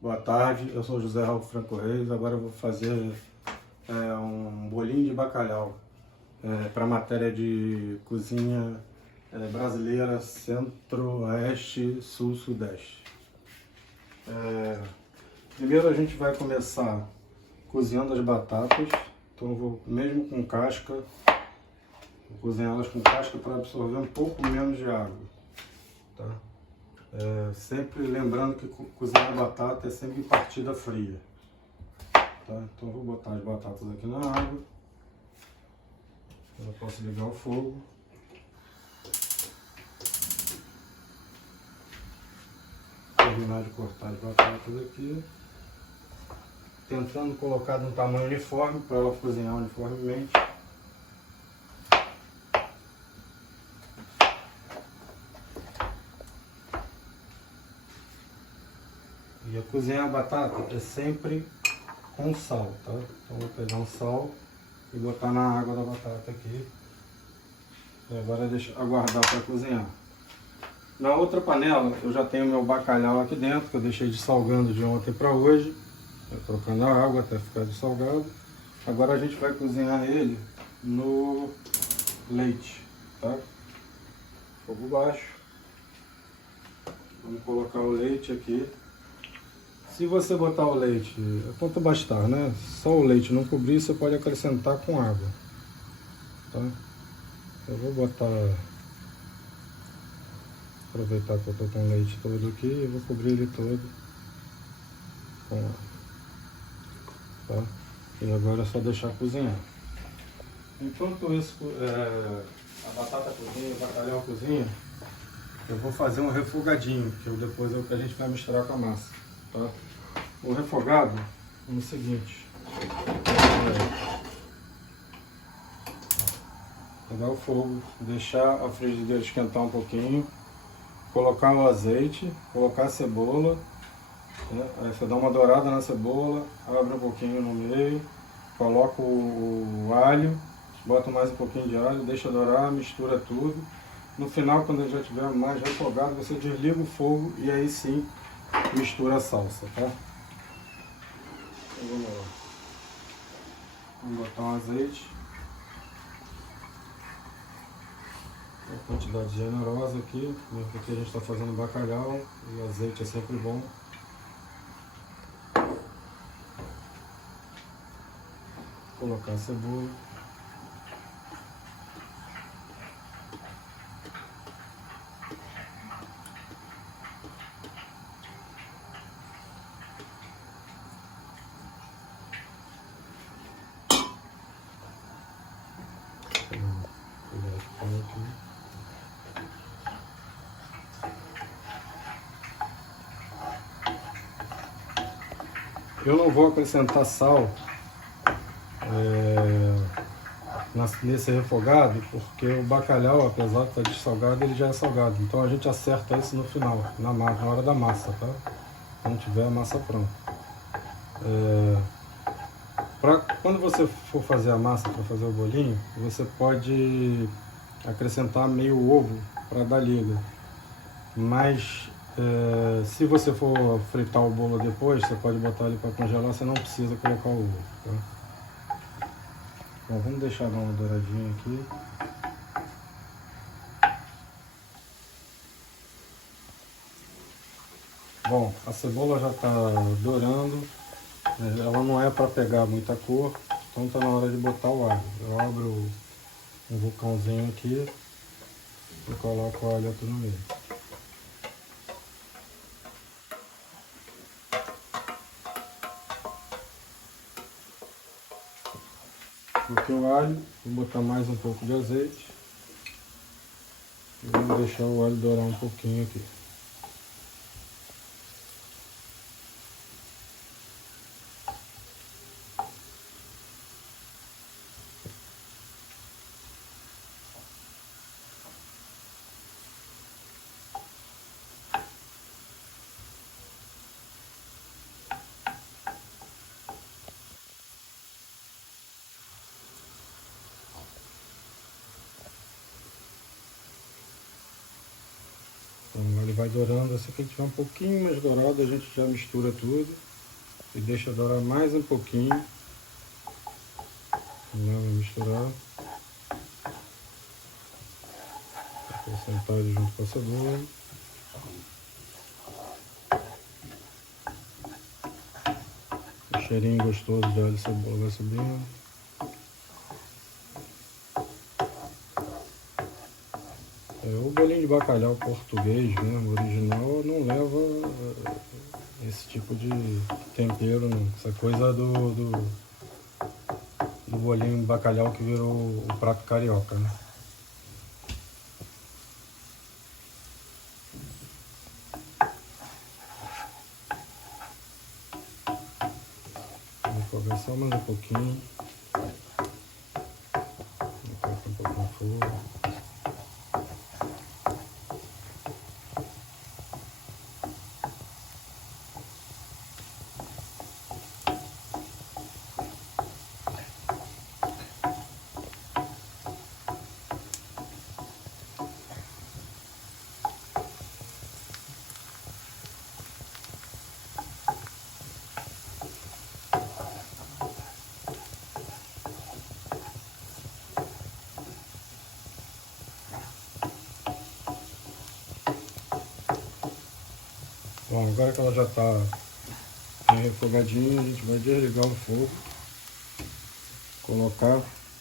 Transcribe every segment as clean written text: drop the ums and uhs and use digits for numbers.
Boa tarde, eu sou José Raul Franco Reis. Agora eu vou fazer um bolinho de bacalhau para a matéria de cozinha brasileira Centro-Oeste, Sul, Sudeste. Primeiro a gente vai começar cozinhando as batatas. Então eu vou, mesmo com casca, vou cozinhar elas com casca para absorver um pouco menos de água, tá? Sempre lembrando que cozinhar batata é sempre em partida fria, tá? Então eu vou botar as batatas aqui na água. Eu posso ligar o fogo. Terminar de cortar as batatas aqui, tentando colocar num tamanho uniforme para ela cozinhar uniformemente. E a cozinhar a batata é sempre com sal, tá? Então vou pegar um sal e botar na água da batata aqui. E agora deixa aguardar para cozinhar. Na outra panela eu já tenho meu bacalhau aqui dentro, que eu deixei dessalgando de ontem para hoje. Trocando a água até ficar dessalgado. Agora a gente vai cozinhar ele no leite, tá? Fogo baixo. Vamos colocar o leite aqui. Se você botar o leite, quanto bastar, né? Só o leite não cobrir, você pode acrescentar com água, tá? Eu vou botar, aproveitar que eu tô com o leite todo aqui e vou cobrir ele todo com água, tá? E agora é só deixar cozinhar. Enquanto isso, a batata cozinha, o bacalhau cozinha, eu vou fazer um refogadinho, que depois é o que a gente vai misturar com a massa, tá? O refogado é o seguinte: pegar o fogo, deixar a frigideira esquentar um pouquinho, colocar o azeite, colocar a cebola, né? Aí você dá uma dourada na cebola, abre um pouquinho no meio, coloca o alho, bota mais um pouquinho de alho, deixa dourar, mistura tudo. No final, quando ele já estiver mais refogado, você desliga o fogo e aí sim mistura a salsa, tá? Então, vamos lá. Vamos botar um azeite. Uma quantidade generosa aqui, mesmo porque a gente está fazendo bacalhau e o azeite é sempre bom. Colocar a cebola. Eu não vou acrescentar sal nesse refogado, porque o bacalhau, apesar de estar dessalgado, ele já é salgado. Então a gente acerta isso no final, na hora da massa, tá? Quando tiver a massa pronta. Quando você for fazer a massa para fazer o bolinho, você pode acrescentar meio ovo para dar liga. Mas se você for fritar o bolo depois, você pode botar ele para congelar, você não precisa colocar o ovo, tá? Bom, vamos deixar dar uma douradinha aqui. Bom, a cebola já está dourando, ela não é para pegar muita cor, então está na hora de botar o alho. Eu abro um vulcãozinho aqui e coloco o alho aqui no meio. Coloquei o alho, vou botar mais um pouco de azeite e vamos deixar o alho dourar um pouquinho aqui. vai dourando. Assim que ele estiver um pouquinho mais dourado, a gente já mistura tudo e deixa dourar mais um pouquinho. Vou misturar. Acrescentar ele junto com a cebola. O cheirinho gostoso de alho e cebola vai subindo. O bolinho de bacalhau português mesmo, original, não leva esse tipo de tempero, não. Essa coisa do bolinho de bacalhau que virou o prato carioca, né? Vou afogar só mais um pouquinho. Vou colocar um pouquinho de fogo. Bom, agora que ela já está refogadinha, a gente vai desligar o fogo, colocar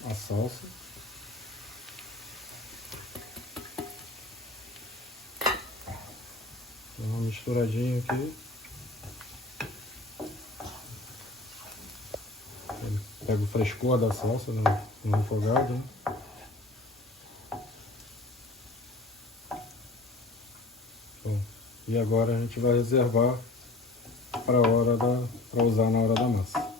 a salsa. Dá uma misturadinha aqui. Pega o frescor da salsa no refogado, né? Bom, e agora a gente vai reservar para usar na hora da massa.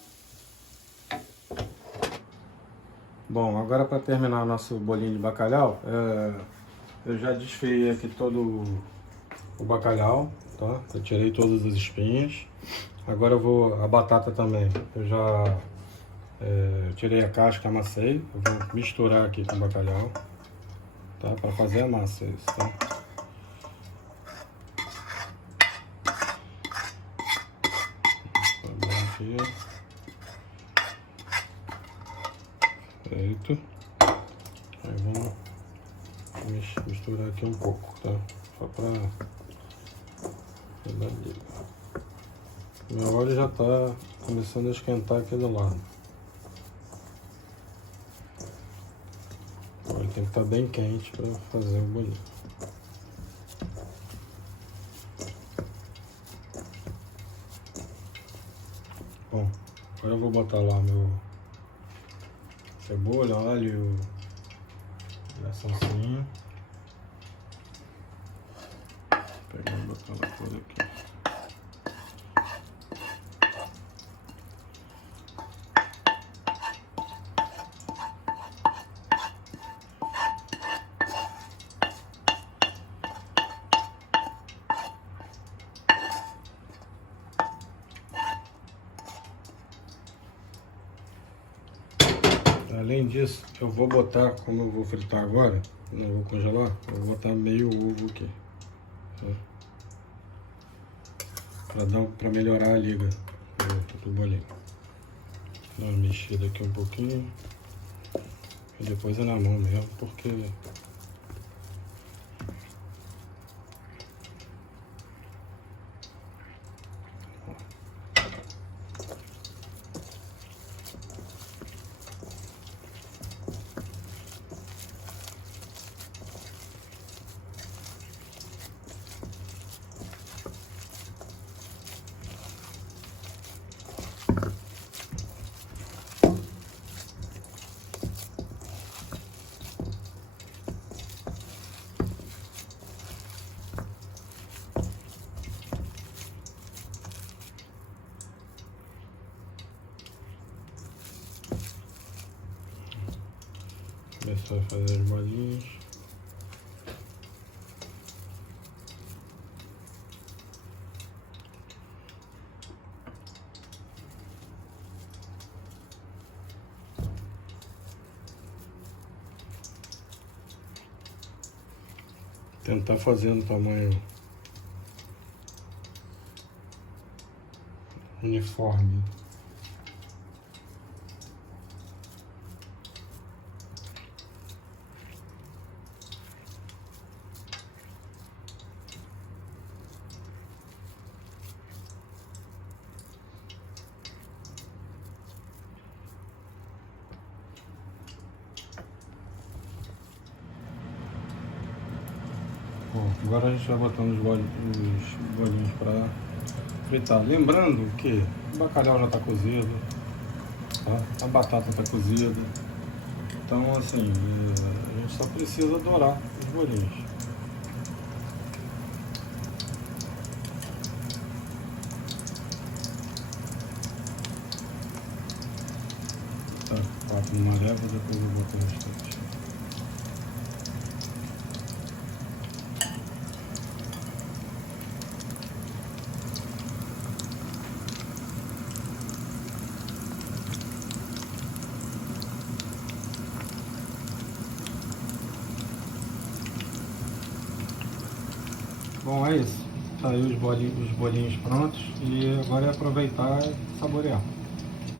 Bom, agora para terminar nosso bolinho de bacalhau, eu já desfiei aqui todo o bacalhau, tá? Eu tirei todas as espinhas. Agora a batata também, eu já tirei a casca, amassei. Eu vou misturar aqui com o bacalhau, tá? Para fazer a massa, isso, tá? Aqui. Feito. Aí vamos misturar aqui um pouco, tá? Só pra meu óleo já tá começando a esquentar aqui do lado. O óleo tem que estar bem quente para fazer o bolinho. Bom, agora eu vou botar lá meu cebola, alho e a salsinha. Vou pegar e botar ela toda aqui. Além disso, eu vou botar, como eu vou fritar agora, não vou congelar, eu vou botar meio ovo aqui, tá? Pra melhorar a liga do bolinho. Dá uma mexida aqui um pouquinho. E depois é na mão mesmo, porque começar a fazer as bolinhas. Tentar fazer no tamanho uniforme. Bom, agora a gente vai botando os bolinhos para fritar. Lembrando que o bacalhau já está cozido, tá? A batata está cozida. Então, assim, a gente só precisa dourar os bolinhos. Tá, faço uma leva, depois eu boto o restante. Bom, é isso. Saiu os bolinhos prontos e agora é aproveitar e saborear.